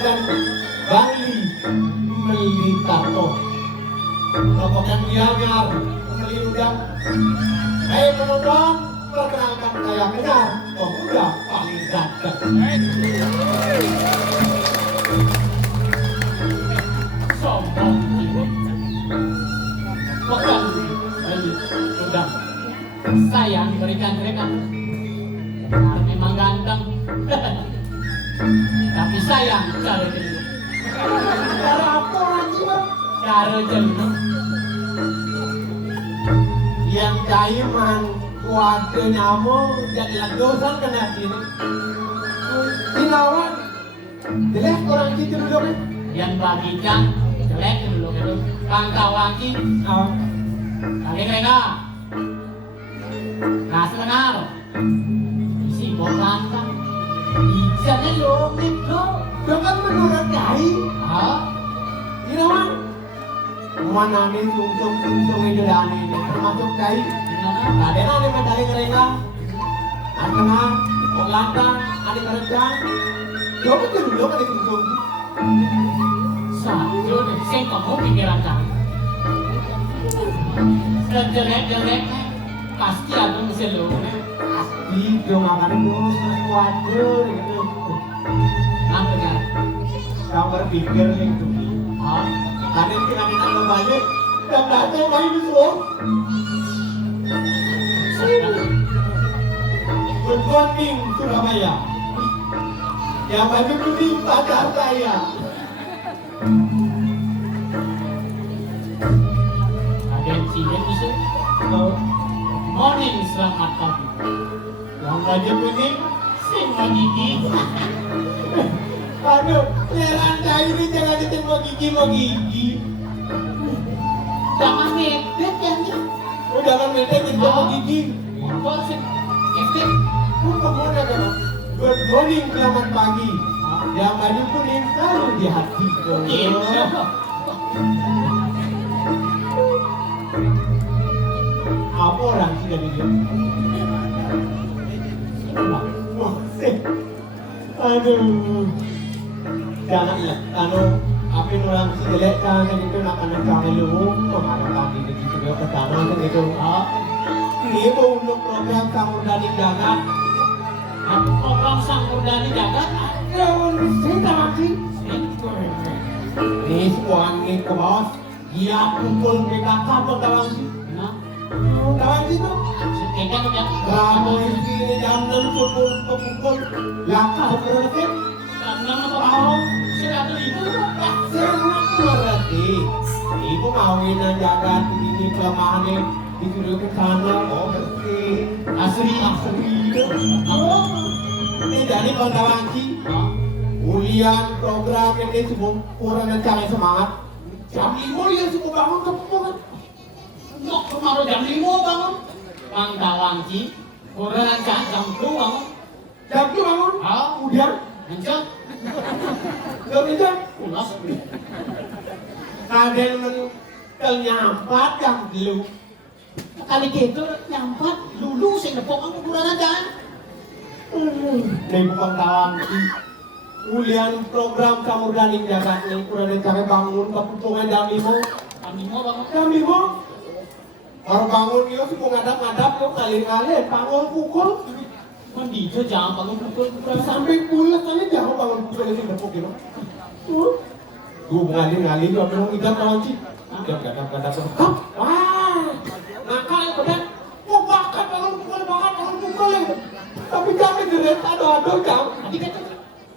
dan Bali Melitato. Tokokan Gianyar Melindang. Hei penonton, perkenalkan saya Kenyar, pemuda paling gagah. Sombong ini. Bukan sudah saya diberikan mereka. Benar memang ganteng. Tapi sayang cara jenuh. Cara apa lagi bang? Cara jenuh. Yang daiman wadah nyamuk jadi ladosan kena sini. Sinawan jelek orang itu dulu kan? Yang bagikan jelek dulu kan? Kangkawangi kali mereka nah sebentar isi bolantang isanya lomit lo jangan menurut kai Sinawan mana nih sungsung itu dan ini termasuk kai ada nani medali mereka antara bolantang ada kerjaan coba dulu kan sungsung satu saya kamu pikiran kan jelek-jelek pasti ada meselnya pasti dong akan waduh gitu namanya kamu berpikir itu karena kita minta balik dan datang lagi disuruh berbonding Surabaya yang baju putih pacar saya Sini bisa morning selamat pagi yang baju kuning semua gigi aduh leran ini jangan ditembak gigi jangan medek ya jangan medek ditembak gigi apa sih efek pemuda kan good morning selamat pagi yang baju kuning selalu di hati apa orang sih dari dia? Aduh, janganlah. Apa orang sih jelek kan itu nak anak kami lu, kemarin kami di situ ke sana kan itu. Ini untuk program Samudani Jagat. Program Samudani Jagat? Ya, kita masih. Ini semua ini ke bos. Dia kumpul PKK bertawang sih. Kawan itu, sekian kan kamu ini jam 6 pukul lakar berarti jam 6 apa? Sudah itu berarti ibu mawinan Jagat ini kelemahannya disuruh ke sana berarti asli ini dari Bantawangi ulian program ini semua orang yang cari semangat jam 5 dia semua bangun kepungan Nok kemarin jam 5 bangun Bantawangi orang jam 2 bangun jam 2 bangun? Udah hancur gak bisa ulas ada yang nyampat jam dulu kali gitu nyampat lulu saya nepok aku kurang aja dari Bantawangi ulian program Samudani Jagat ini kurang cara bangun kepungan jam 5 bangun jam 5 orang bangun dia sih mau ngadap-ngadap tuh kali-kali bangun pukul mandi aja jangan bangun pukul sampai pulas kali jangan bangun pukul ini berpuk gitu gue ngali-ngali juga bilang ikan kawan sih gadap-gadap wah nakal ya bener mau makan bangun pukul tapi jangan direct aduh jam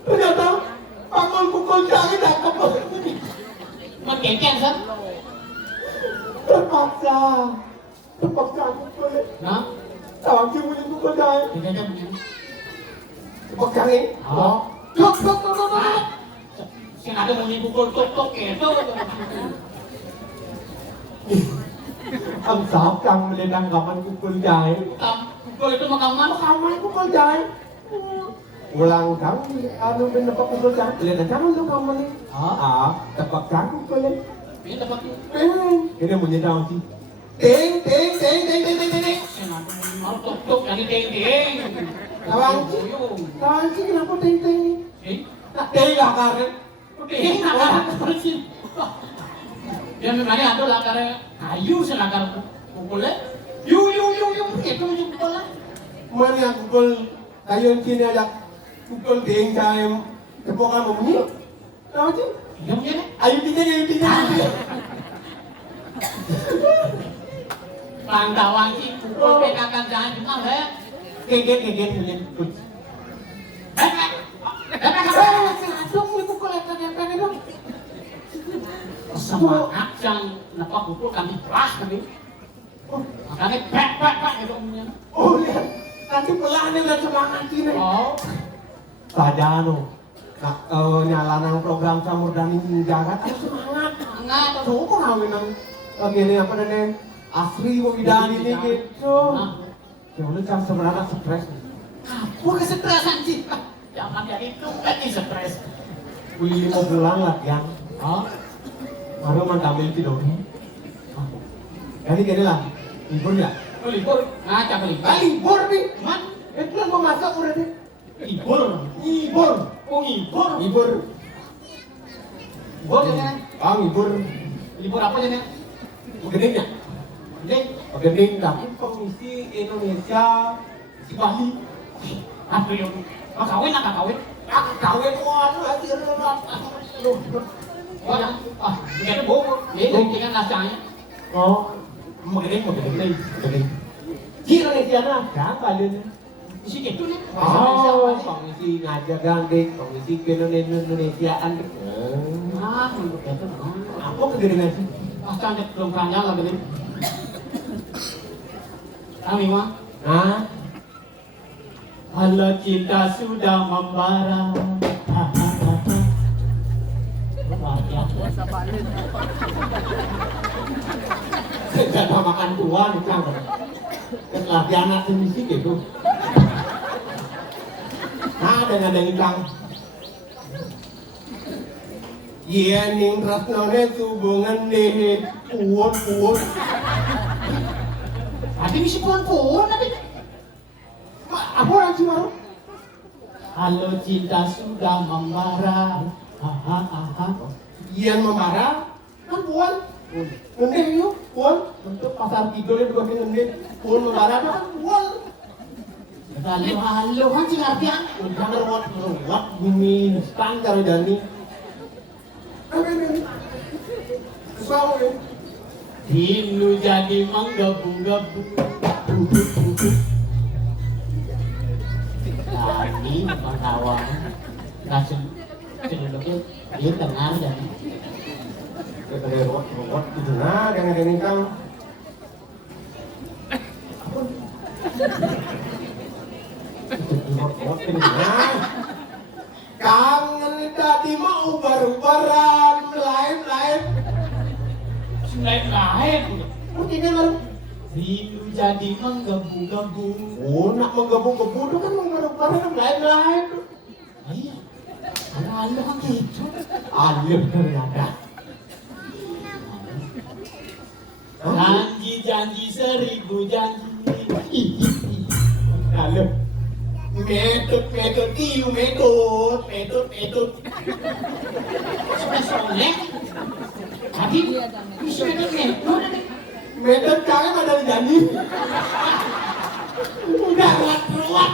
ternyata bangun pukul jangan dakap makanya kan terpaksa pukul nah tawang sih punya pukul jaya terpaksa nih tok yang ada mau pukul tok itu ang sakang melendang kapan pukul jaya pukul itu makaman pukul jaya ulang tahun anu mendapat pukul jaya melendang kapan lu kamu nih terpaksa pukul ini dapat ini punya daun sih ting mau tok jadi ting kawan sih kenapa ting nah ting lah karena Putih nakar sih. Dia memangnya ada lakar kayu selakar pukulnya. Yu itu pukul lah. Mana yang pukul kayu sini aja pukul geng saya kepokan bunyi. Tahu sih? Iya mungkin. Ayo tiga. Pantauan sih pukul PKK jangan cuma ya. Gegen punya. Aduh, mau pukul yang pengen dong. Semangat yang kenapa pukul kami pelah kami. Makanya pak itu umumnya. Oh lihat, nanti pelah nih lihat semangat ini. Oh, saja nah, nyala nang program Samurdani Jagat ada semangat. Semangat. Tuh kok kawin nang gini apa namanya Asri Widani ini gitu. Ya udah jangan sebenarnya stres. Aku kesetresan sih. Jangan dari itu lagi stres. Wih mau pulang latihan. Oh, Baru ambil video. Jadi gini lah, libur ya? oh libur. Ngacak libur. Libur nih. Man, Itu yang mau masak udah nih. libur. Libur. Oh libur. Libur. Libur ya kan? Ah libur. Libur apa ya kan? Gening ya? Jadi, Gening tapi Komisi Indonesia si Bali. aduh yang kawin. Kawin waduh hati aduh. Oh yang, ini bau. Ini dengan nasanya. Oh, gening nih. Di Indonesia nah, kan Bali. Isi gitu nih. Oh, Komisi ngajak gandeng, Komisi Indonesiaan. Untuk itu. Apa kegedean sih? Pasang belum tanya lagi nih. Kami mah. Nah, Kalau cinta sudah membara. gak ada makan tua nih kan. Latihan anak musik gitu. Nah, ada ikan. Iya ning tresnone hubungan deh puun. Tadi misi puan tadi. Apa orang sih baru? Kalau cinta sudah membara. Iya membara kan puan. Ngendeh yuk puan. Untuk pasar tidurnya juga ngendeh. Puan membara kan puan. Halo kan sih ngertian. Udah ngeruat bumi standar jani. Kesal ya. Rindu jadi menggebu-gebu. Tadi mengawang langsung cenderungnya dia dengar dan Ada ruat gitu nah dengan ikan. Kangen tadi mau baru-baran lain. lain. Mungkin baru. Rindu jadi menggebu-gebu. Oh, nak menggebu-gebu itu kan baru-baran lain. Iya. Halo kan gitu. Alim ternyata. Janji seribu janji. Alim. Metode tiu metode. Soleh. Tadi bisa metode. Metode kalian ada di janji. Udah ruat.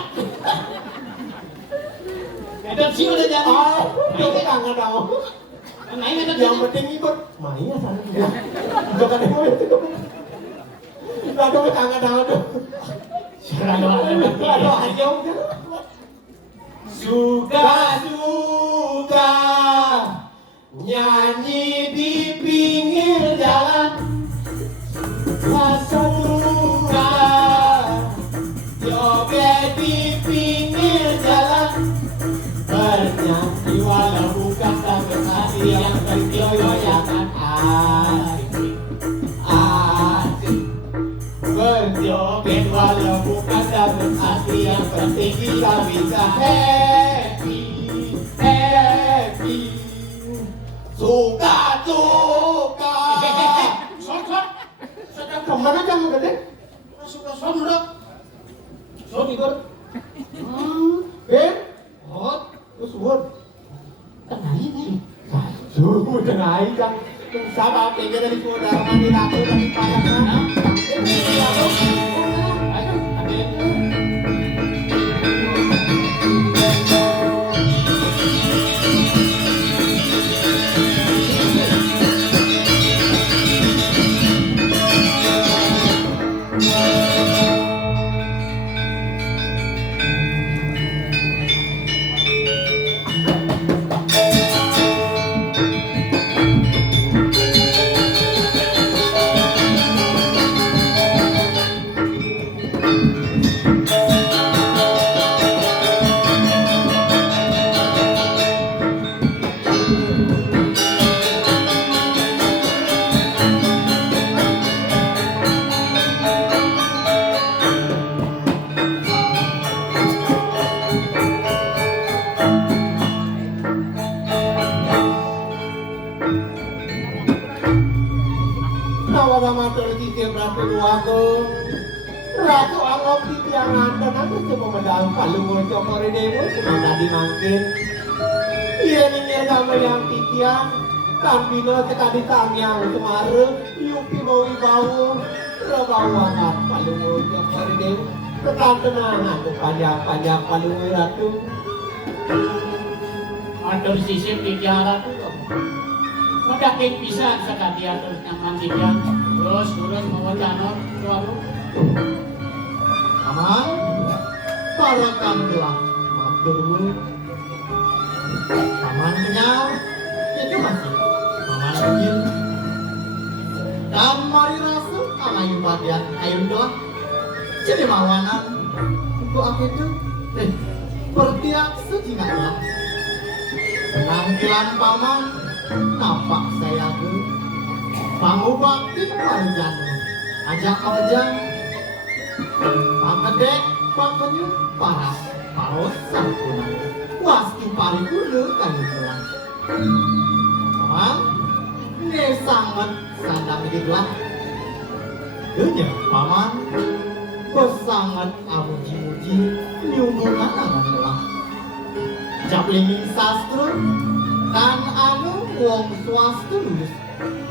Metode sih udah janji. Oh, itu kangen tau. Main metode Yang penting ikut mainnya sana ya. Jangan yang itu. Aduh kangen tau tuh. Aduh ayo. Suka nyanyi di pinggir jalan. Suka joget di pinggir jalan. Bernyanyi walau bukan sampai hati yang bergoyang asik. Berjoget walau bukan sampai hati yang penting kita bisa happy. Suka. Sedang kemana kamu gede? Suka sondok. Ikut. Ben? Oh, Terus buat. kenalin nih. Saya Ay, kung sama, tinggal dari saudara mandi ratu dari parang na. Ayo, ambilin. Nawala titik ratu luago. Ratu angop titiangan dan aku cuma medal palungo cokori dewo semangka dimangkin. Iya ningir kamu yang titian. Tampino sekali tangyang semare. Yupi mau ibawu. Rebawangan palungo cokori dewo. Tekan tenang aku panjang palungo ratu. Atur sisip di tiara tuh. Madaking pisan sa katiatur ng mandiyan. Terus mau canor. Tuaro. Aman, para kandilah matur. Aman kenyal, itu masih. Aman begin. Dan mari rasu, amayu padian ayun doang. Jadi mawanan, untuk aku itu, bertiak sejinaklah. Penampilan paman, nampak saya tuh. Pangubakti panjang, ajak aja. Pangedek, pakanyu, paras, paros, sangkunan. Wasti paripurna kayu pulang. Paman, ini sangat sadar gitulah. Dunia, paman, bersangat amuji-muji, nyumbungan aman. Jablingin sastra, kan anu wong swasta lulus.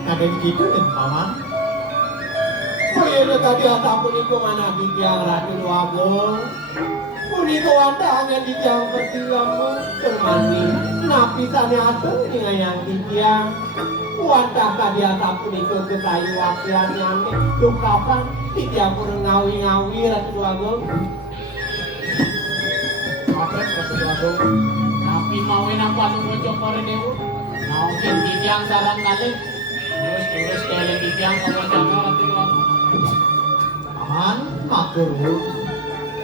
Kadang gitu dan paman. Kaya tadi atapun itu mana titiang ratu luago. Puniko wandangan di jam bertiamu termandi. Napisane atuh dengan yang titiang. Wantah tadi atapun itu ketayu wakilan yang tuh kapan titiang pun ngawi-ngawi ratu luago. Apa ratu luago? Tapi mauin ang palungo cokori dewo. Mungkin titiang sarang kali. Terus kaya titiang mau canor ratu luago. Paman, matur.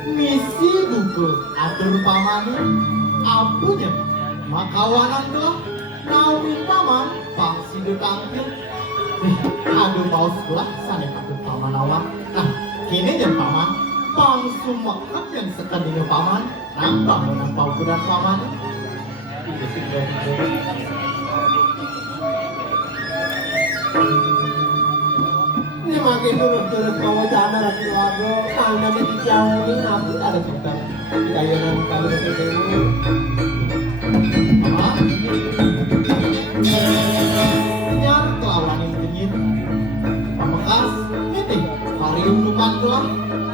Misi buku atur paman apunya makawanan doang nawi paman pangsi detampil aduh mau sekolah sana atur paman awak. Nah kini dan paman pangsum makan yang sekalinya paman nambah menampau kuda paman. Ini makin turut-turut kamu cana ratu luago. Tanda di jauh ini nabi ada suka. Kayanan kalau ketemu. Paman nyar kelawan yang dingin pamekas ini varium lupan doang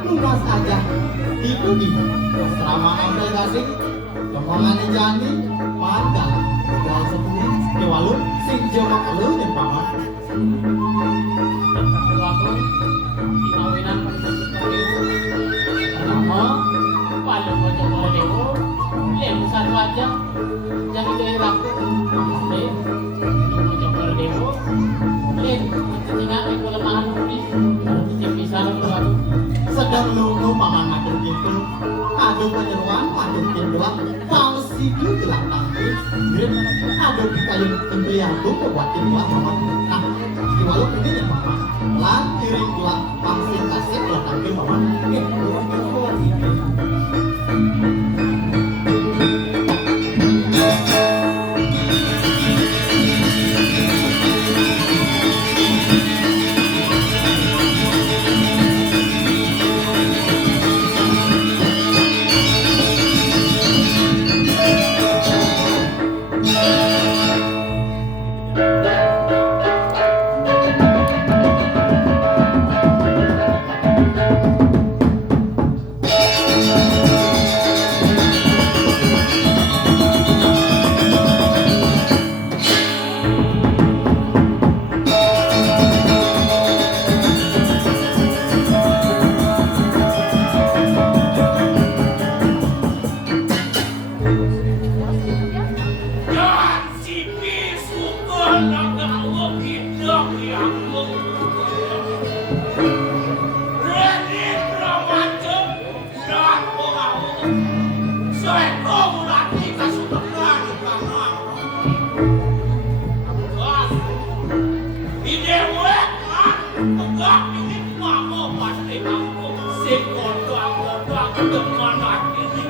lunas aja itu di serama ambil kasih kemongan jani mandal modal sepuluh di walun sing jawa kalau dan paman. Luago, pinawinan palungo cokori dewo. Pertama, palungo cokori dewo. Lemusan wajah. Jangan kaya raku. Palungo cokori dewo. Tinggal di kelemahan nulis. Cicip bisa luago. Sedang lulu paman ngatur gitu aduh penyeruan aduh tinduan pangsi itu gelang tampil grip aduh kayu tentu yang tuh kebuatin gua paman. Nah di walau ini ya paman lan iring gua pangsi kasih gelang tampil paman. dengan hati ini.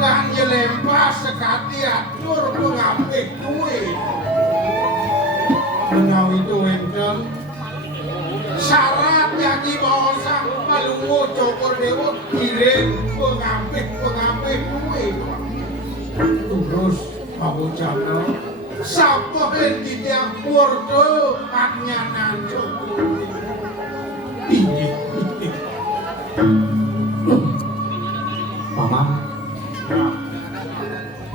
Kan jelempah sekati atur pengapik duit. Menawi itu enten syarat yaki bahasa malungo cokor dewa kirim pengapik duit. Terus pabucana sapa henti tiang porto atnya nancok. Ini Paman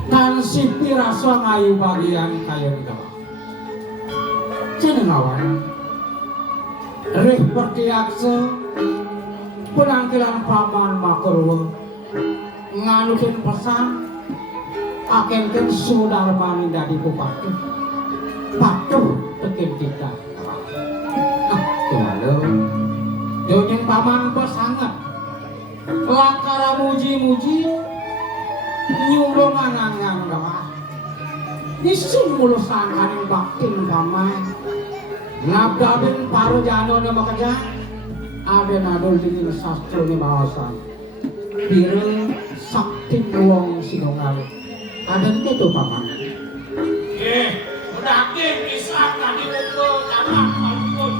kan si pirasa ngayu bagian kayon dawa cenengawan rih pertiakse penangkilan paman makurwa nganukin pesan akenken sudarmani dadi bupati patuh tekin kita kemana donyeng paman pesangat lakara muji-muji nyuruh ngangang doa isin mulu sangkaning baktin paman ngabdabin paru jano na makaja ada nadol dingin sastro ni bahasan pire sakti uang sinungal ada itu paman udah bisa tadi itu jangan kalkut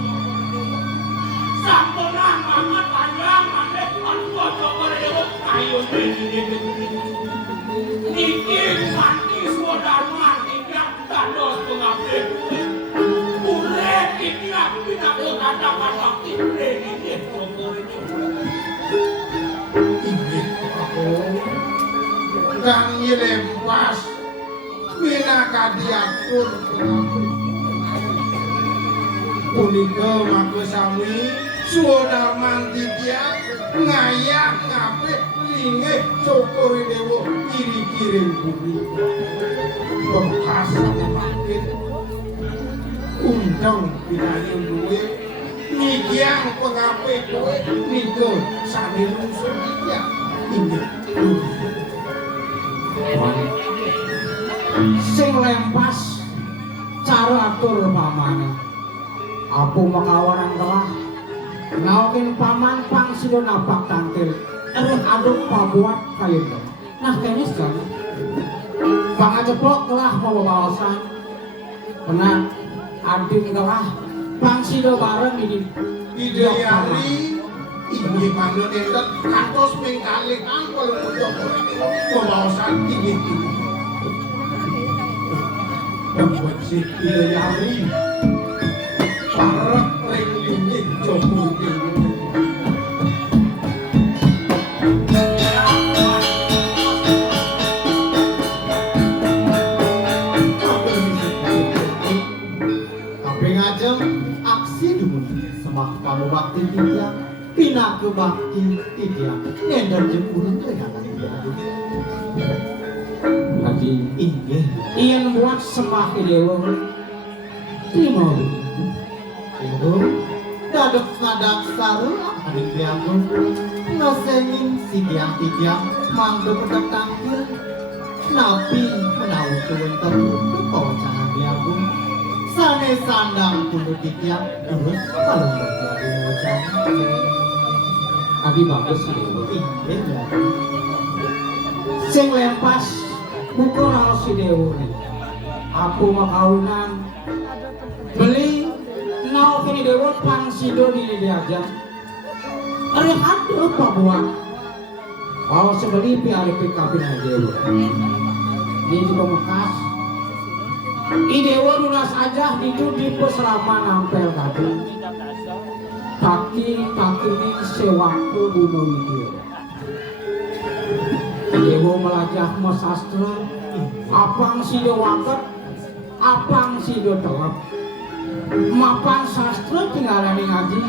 sampenan amat panjang mandek kalkut coba dewa kayu niki manti sudarman tiap dados pengabdi ure tiap pindah kata-kata ure ini kang yelempas pinaka diatur pengapik punika makesami sudarman tiap ngayak ngapik lingeh cokori dewa kiri-kiring bumi pengkasan makin undang pinayun duwe Tigiang pengape kowe niku sami rusuh tigiang. Inggih. Sing lempas cara atur pamane. Apu makawanan telah naukin paman pang sida napak tangkil. Aduk pabuat kayun. Nah kenis kan. Pangajeplok telah mau bawasan. Benar ading telah pang sida bareng ini. Idayari inggih manggon enten kantos ping kalih angkul pucuk wawasan inggih. Dapat si Idayari parek ring inggih Joko Kabeh ngajeng aksi dumun semah kamu bakti tidiang pinaku bakti tidiang nender jempuran rekangan tidiang. Lagi Inggih iyan buat sembah dewa. Terima. Ibu dadok ngadak saru adik biagun nosengin si tiang mangdo pedang tangkil napi menau tuwin teruntuk kawacan biagun sane sandang tunduk tiang terus kalau berbiagun wajan Abi bagus dewa. inggih ya Sing lempas pukul raos si dewa nih. Aku makawinan beli nau kini dewa pang sido di aja. Rehat apa buat? Kalau sebeli piari pikapin aja dewa. Ini juga mekas. I dewa lunas aja itu di peseraman nampel tadi. Kaki ini sewaktu bunuh video. Dewa melajah sastra, apang sido waket, apang sido telep. Mapan sastra tinggalan ngaji,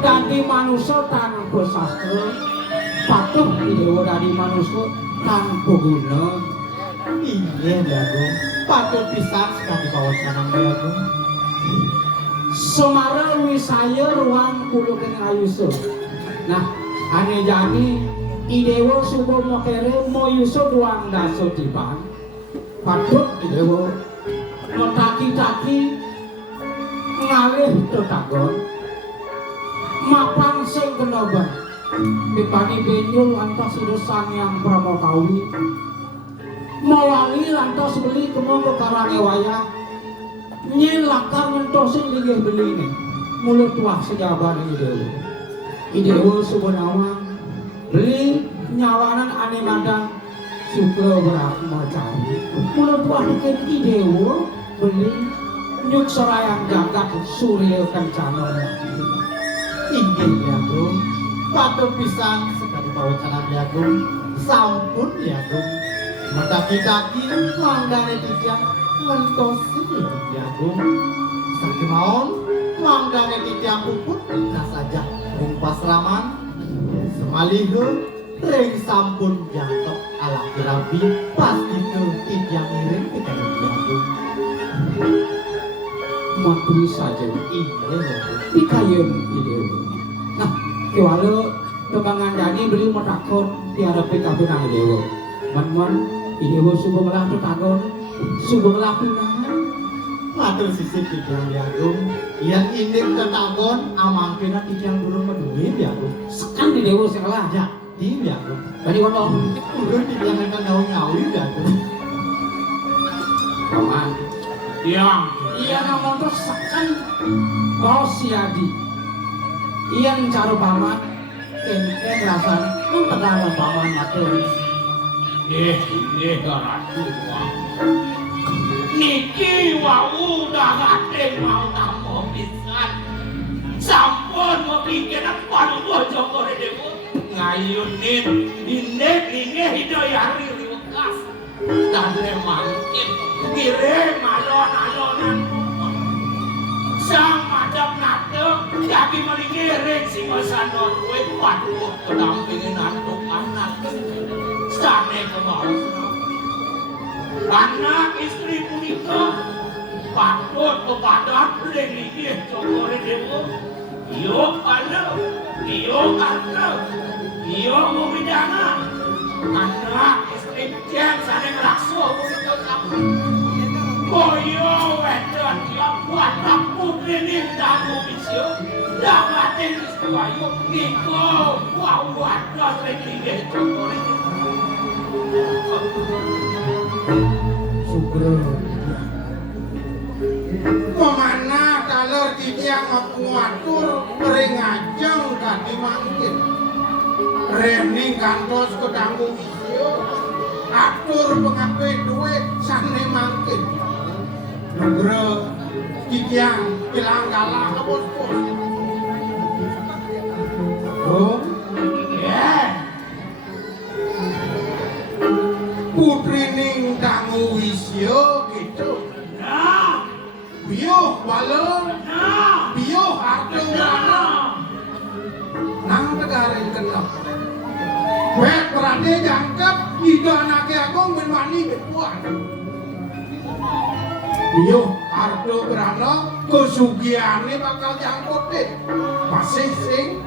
dan di manusia tanpa sastra, patuh di dewa dari manusia tanpa guna. inggih biagun patut pisan sekali kawacan biagun Semara wisaya ruang kulo keng ayuso. Nah, ane jani idewo subo mokere mo yuso duang daso tiban. Patut idewo metaki-taki ngalih tetagon. Mapan sing kenoban. Dipani benjol lantas idosan yang pramokawi. Mawali lantas beli kemongko karange wayah. Nyen lakar ngentosin ligih beli ini mulut tuah sejaban idewo idewo subonawang beli nyawanan ane madang suklo berak macari mulut tuah bikin idewo beli nyuk serayang jagat surya kencana inggih biagun patut pisan sekali kawacan biagun sampun biagun medaki-daki manggane tidiang ngentosi biagun sakit maon manggane tidiang puput nah saja rumpas raman semalihu ring sampun jangkep ala kirabi pasti ke tidiang miring kita biagun matri saja inggih pikayun idewo nah kewalo tebangan dani beli metakon tiada pikapin ang idewo man idewo subuh melah tetagon subuh lakukan matur sisip tidiang biagun yang indik tetagon amangkina tidiang burung meduwi biagun sekan di dewa sekolah ya di biagun tadi kono burung tidiang akan nyawi biagun paman Yang iya namun terus sekan mau siadi iya caro paman ken rasan nun tegalan paman matur ratu niki wau dahate mau tamu pisan sampun mepikir apa bojo kore dewo ngayunin ini Hidayari riwekas tande mangkin kire malon-alonan sang madam nato tapi melingiring singosanon kowe patuh kedampingin antuk anak sane kemarin anak istri punika patut kepada ring inggih Joko Dewa Iyo ano, iyo ano, iyo umidangan. Anak istri tiang sana ngelaksu aku sekal kamu. Boyo wedon dia buat aku ini dagu bisyo. Dapatin istiwayo iko wawan dos lagi cokore. Sugro. Pemana kalau tiang ngatur ring ajeng kadi mangkin. Rening kantos kedanggu isyo. Atur pengape duwe sane mangkin. Nugro tiang bilang kalah ke bos-bos. Oh, ya. Putri ning dangu isyo gitu. Nah, Biyo walo, nah, biyo harto mana? Nang tegaring kenep. Wek berade jangkep, ida anake agung ben wani ben puan. Biyo harto berana, kesugiane bakal jangkut deh. Masih sing.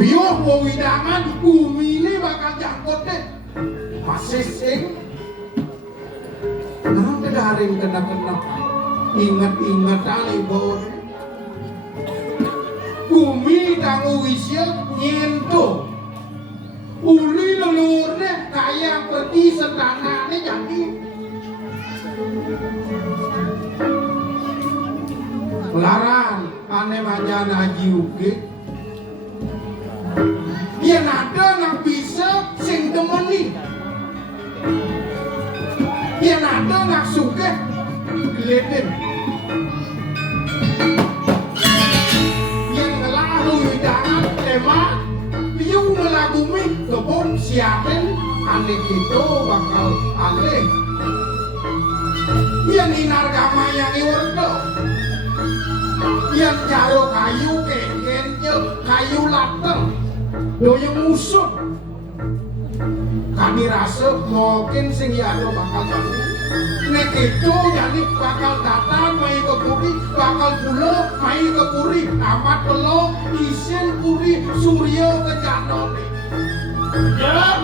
Biyo wewidangan, bumi ini bakal jangkut deh. Masih sing. Nang tegaring kenep-kenep. Ingat-ingatan ibu. Bumi dangu wisya nyentuh. Uli leluhurnya kaya pergi setanahnya jadi. Laran ane manjan haji uge. Yen ada nang bisa sing demenin. Yen ada nang suke geleden. Yang ngelahu hidangan tema liu melagumi kebun siapen ane gitu bakal aleh. Yang inar gama yang iwerdo. Yang jaro kayu kenkennya kayu lateng doyong musut. Kami rasa mungkin sing yado bakal bangun. Nek itu jadi bakal datang mai ke puri, bakal pulo mai ke puri, amat pelo isin puri surya ke janone. Jep.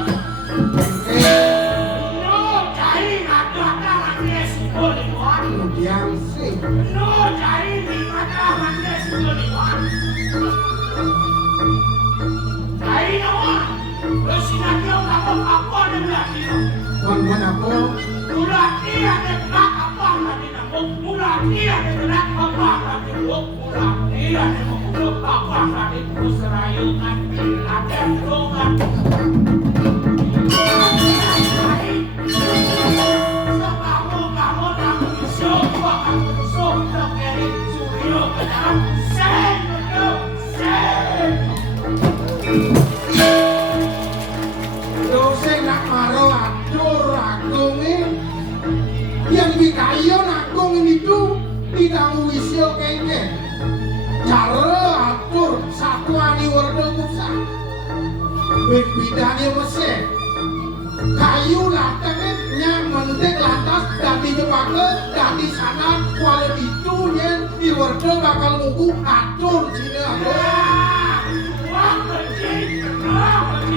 No, cari ada manis boleh buat. Kemudian sih, No, cari ada manis boleh buat. Cari nama. Terus nanti orang apa ada berarti. wan aku Mulai ada gerak apa nanti nama. Mulai ada gerak apa nanti. Mulai ada mengutuk apa nanti. Terus rayuan ada doang. dosen nak maro atur agung yang bikayo agung ini tuh tidak wisyo kengke. Cara atur satuani warna musa. Bidane mesih. Kayu latangnya yang mentek lantas dari jepake dari sana walau itu yang di warna bakal muku atur cina aku. Wah, kecil, kecil.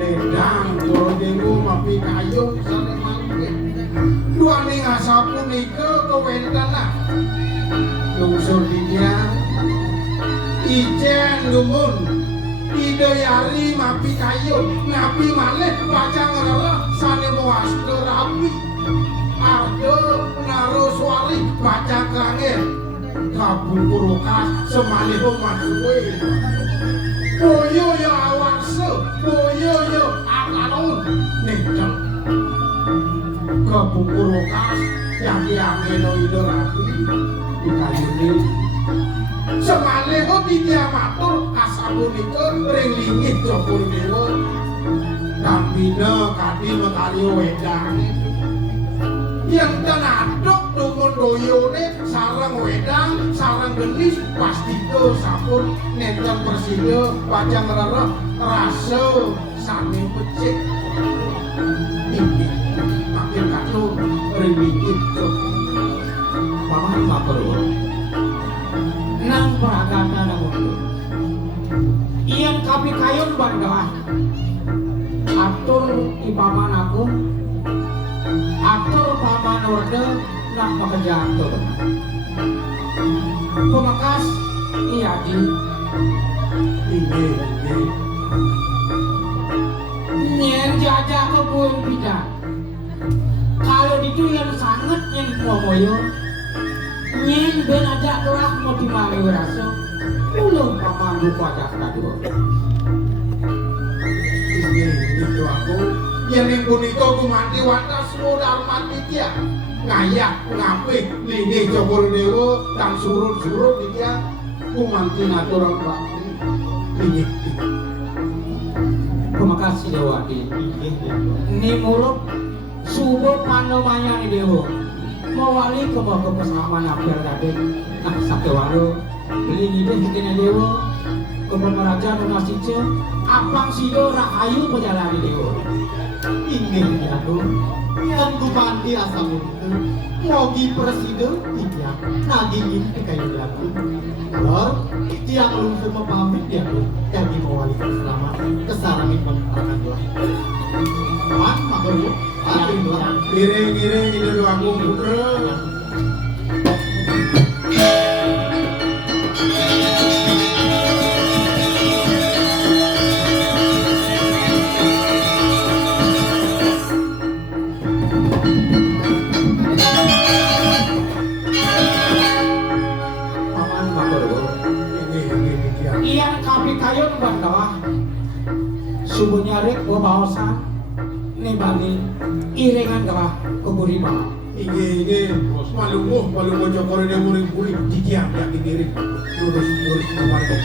Dedang kalau dengu mapi kayu sana mangkit. Dua ning asapu nike kewentan lah. Lungsur dia ijen lumun ide yari mapi kayu ngapi malih pacang rela sane muasto rapi ardo naro suari pacang langit kabung kurukas semalih masuwe boyo yo awanse boyo yo akalun nedeng kabung kurukas yang no ide rapi dikayuni semalih kok diamatur asabun itu ring lingit jopur dewa kambina kadi mekario wedang yang tenaduk tumun doyone sarang wedang sarang genis pasti ke sampun nenten persida pajang rereh rasa sane becik. Iki makin kanu rimikit yo. Paman Makarwo nang pragata namun iyan kapi kayon bandawa atur ipaman aku atur paman orde nak makejatur pemakas iya di Ini nyen jajah kebun bidang kalau itu yang sangat nyen momoyo nyen ben aja kelah mau dimari raso ulun paman buku aja kadua ini itu aku yang punika gumanti watas modal mati dia ngayak ngapik lini Jogor Dewo dan surut-surut dia gumanti natural bakti ini terima kasih Dewati ini murup subuh panomaya ni Dewo mewali ke bawah kesamaan apel tadi nah sakit walu beli ngide sikitnya Dewo ke pemeraja nunasice apang sido rahayu perjalanan Dewo ingin aku yang gumanti asa untuk mogi presiden tidak nagingin ke kayu dagu lor dia belum semua pamit dia jadi mewali selamat kesarangin pengetahuan doa Paman Makarwo akhir doa giring-giring itu doaku putra paman Makarwo ini dia iyan kapi kayon bandawa subuh nyarik gua baosan nih bali iringan gawah keburi bawah ini malungo Jogor Dewo ring-ring dikiam yang dikirim lurus keluarga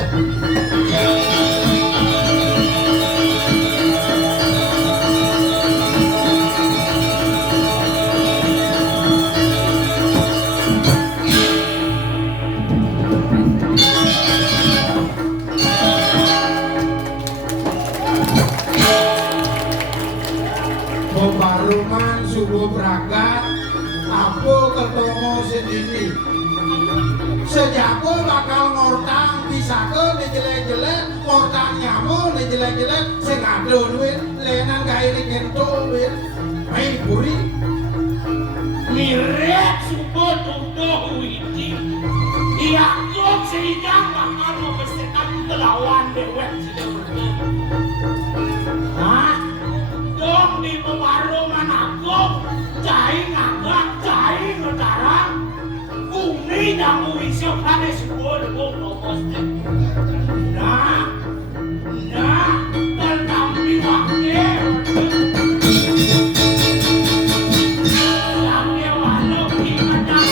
Pembaruman subuh pragat aku ketemu sendiri sejak bakal ngortang bisa ke dijelek-jelek ngortang nyamu dijelek-jelek sing ada duit lenan kairi kento duit main kuri mirip subuh tubuh witi iya kok sehingga bakal membesekan telawan dewek sudah berbeda hah dong di pembaruman aku cai ngagak cai ngedarang kuni damu isyo kane sebuah debong noposte nah tertampi wakil sampai walau kimadang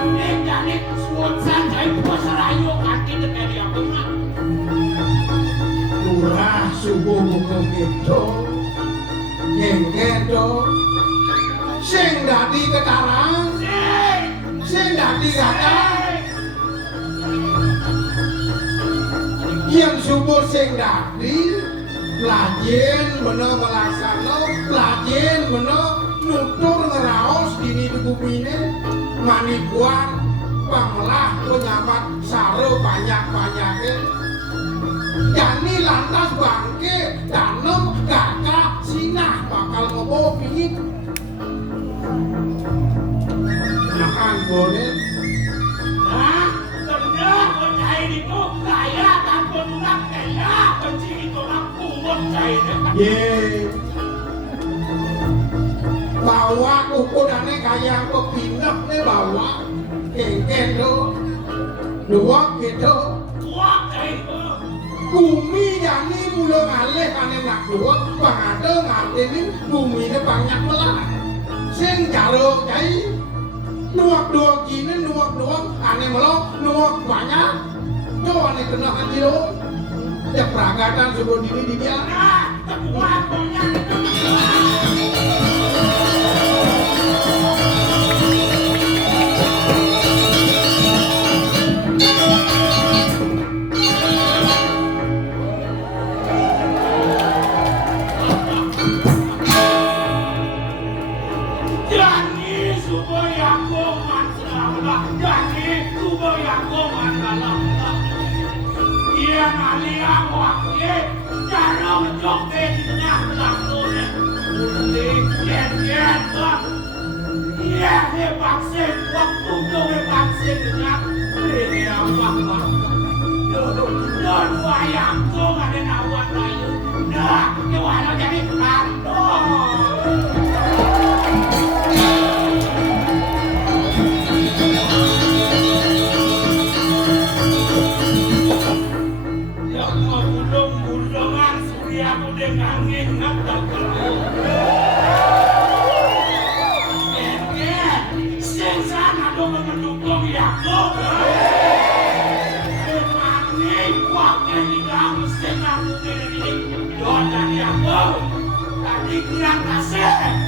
kunye jadi suot saja puas rayu kaki tekeri aku nak lurah subuh buka gitu ngengkedo sing dadi ketarang sing dadi gatang yang subur sing dadi lajin bener melaksana lajin bener nutur ngeraos dini dukupine manikuan panglah penyapat saro banyak-banyakin jani lantas bangke danem kakak sinah bakal ngopo pingin nahan boleh nah tengah percaya itu kaya tanpa nunang kaya benci itu aku percaya bawa ukurannya kaya aku pindah nih bawa kengken lo dua gitu dua kayak bumi jani mulai ngalih kane nak dua pangade ngatini bumi ini banyak melah sing jaro jai nuak dua gini nuak dua ane melok nuak banyak do ane kena hati lo ya peragatan sebelum dini di dia tekuat banyak yang wakil jarang ngejoke di tengah-tengah tulen. Yen bang. Iya he vaksin, waktu gue vaksin dengan ini apa bang? Don wayang tuh ada nawan layu. Nah, gimana jadi kantor? Yang mau gulung-gulungan surya aku dekangin nggak keluar. Sing sana dong mendukung ya kok. Mani wakil di dalam mesin aku ini. Don dan ya kok. Tadi kurang kasih.